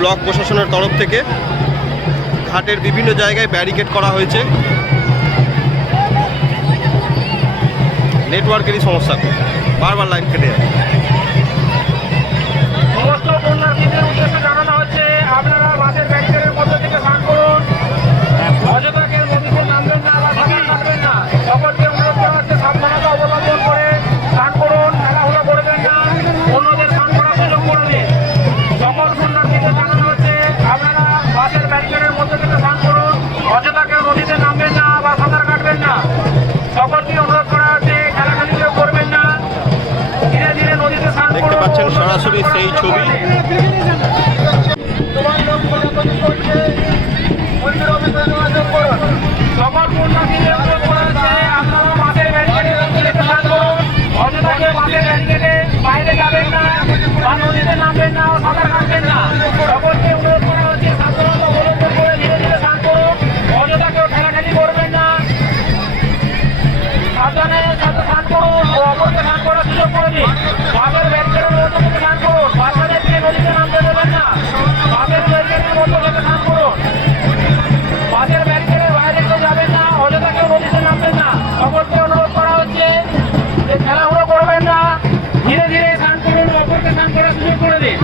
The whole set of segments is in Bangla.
ব্লক প্রশাসনের তরফ থেকে ঘাটের বিভিন্ন জায়গায় ব্যারিকেড করা হয়েছে। নেটওয়ার্কেরই সমস্যা, বারবার লাইন কেটে যায়। সমস্ত পুণ্যার্থীদের উদ্দেশ্যে জানানো হচ্ছে আপনারা বাসের ব্যারিকেডের মধ্যে থেকে স্নান করুন। অযথা কেউ নদীতে নামবেন না বা সাঁতার কাটবেন না। সকলকে অনুরোধ করা হচ্ছে সাবধানতা অবলম্বন করে স্নান করুন, খেলাধুলা করবেন না, অন্যদের স্নান করার সুযোগ করে দিন। সকল পুণ্যার্থীদের জানানো হচ্ছে আপনারা বাসের ব্যারিকেডের মধ্যে থেকে স্নান করুন। অযথা কেউ নদীতে নামবেন না বা সাঁতার কাটবেন না। সকলকে অনুরোধ করা হচ্ছে খেলাখেলি কেউ করবেন না। ধীরে ধীরে নদীতে স্নান করুন। দেখতে পাচ্ছেন সরাসরি সেই ছবি। সকল পুণ্যার্থীদের অনুরোধ করা হচ্ছে আপনারা বাসের ব্যারিকেডের মধ্যে থেকে স্নান করুন। অযথা কেউ বাসের ব্যারিকেডে বাইরে যাবেন না বা নদীতে নামবেন না, সাঁতার কাটবেন না। সকলকে অনুরোধ করা হচ্ছে সাবধানতা অবলম্বন করে ধীরে ধীরে স্নান করুন। অযথা কেউ খেলাখেলি করবেন না। সাবধানে সাথে স্নান করুন ও অপরকে স্নান করার সুযোগ করে দিন। বাসের ব্যারিকেডের মধ্যে থেকে স্নান করুন। বাচ্চাদেরকে নদীতে নামতে দেবেন না। বাসের ব্যারিকেডের মধ্যে থেকে স্নান করুন। বাসের ব্যারিকেডের বাইরে কেউ যাবেন না। অযথা কেউ নদীতে নামবেন না। সকলকে অনুরোধ করা হচ্ছে যে খেলাধুলো করবেন না। ধীরে ধীরে স্নান করুন, অপরকে স্নান করার সুযোগ করে দিন।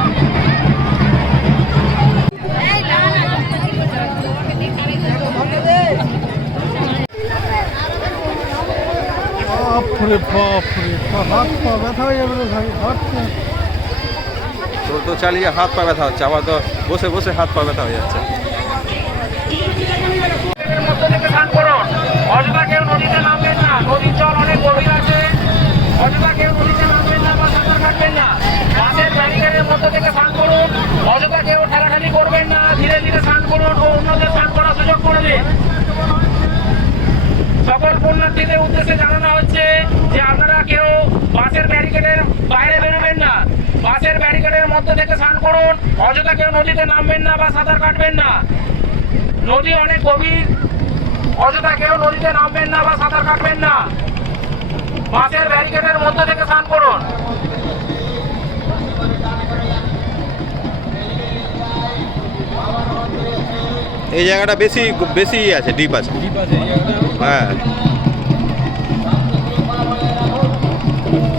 বাপরে বাপরে, হাত পা ব্যথা হয়ে যাবে রে ভাই, হাত পা। টোটো চালিয়ে হাত পা ব্যথা হচ্ছে, আবার তো বসে বসে হাত পা ব্যথা হয়ে যাচ্ছে। এর মধ্যে থেকে স্নান করুন। অযথা কেউ নদীতে নামবেন না। নদীর জল অনেক গভীর আছে। অযথা কেউ নদীতে নামবেন না বা সাঁতার কাটবেন না। বাসের ব্যারিকেডের মধ্যে থেকে স্নান করুন। অযথা কেউ ঠেলাঠেলি করবেন না। ধীরে ধীরে স্নান করুন ও অন্যদের স্নান করার সুযোগ করে দিন। সকল পুণ্যার্থীদের উদ্দেশ্যে জানানো হচ্ছে যে আপনারা কেউ বাসের ব্যারিকেডের বাইরে বেরোবেন না। বাসের ব্যারিকেডের মধ্যে থেকে স্নান করুন। অযথা কেউ নদীতে নামবেন না বা সাঁতার কাটবেন না। নদী অনেক গভীর। অযথা কেউ নদীতে নামবেন না বা সাঁতার কাটবেন না। বাসের ব্যারিকেডের মধ্যে থেকে স্নান করুন। এই জায়গাটা বেশি বেশি আছে, ডিপ আছে। হ্যাঁ,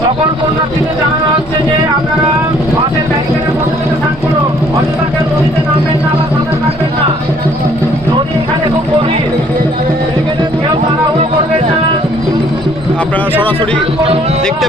সকল পুণ্যার্থীদের জানানো হচ্ছে যে আপনারা বাসের ব্যারিকেডের মধ্যে থেকে স্নান করুন। অযথা কেউ নদীতে নামবেন না বা সাঁতার কাটবেন না। নদী এখানে খুব গভীর। কেউ তাড়াহুড়ো করবেন না। আপনারা সরাসরি দেখতে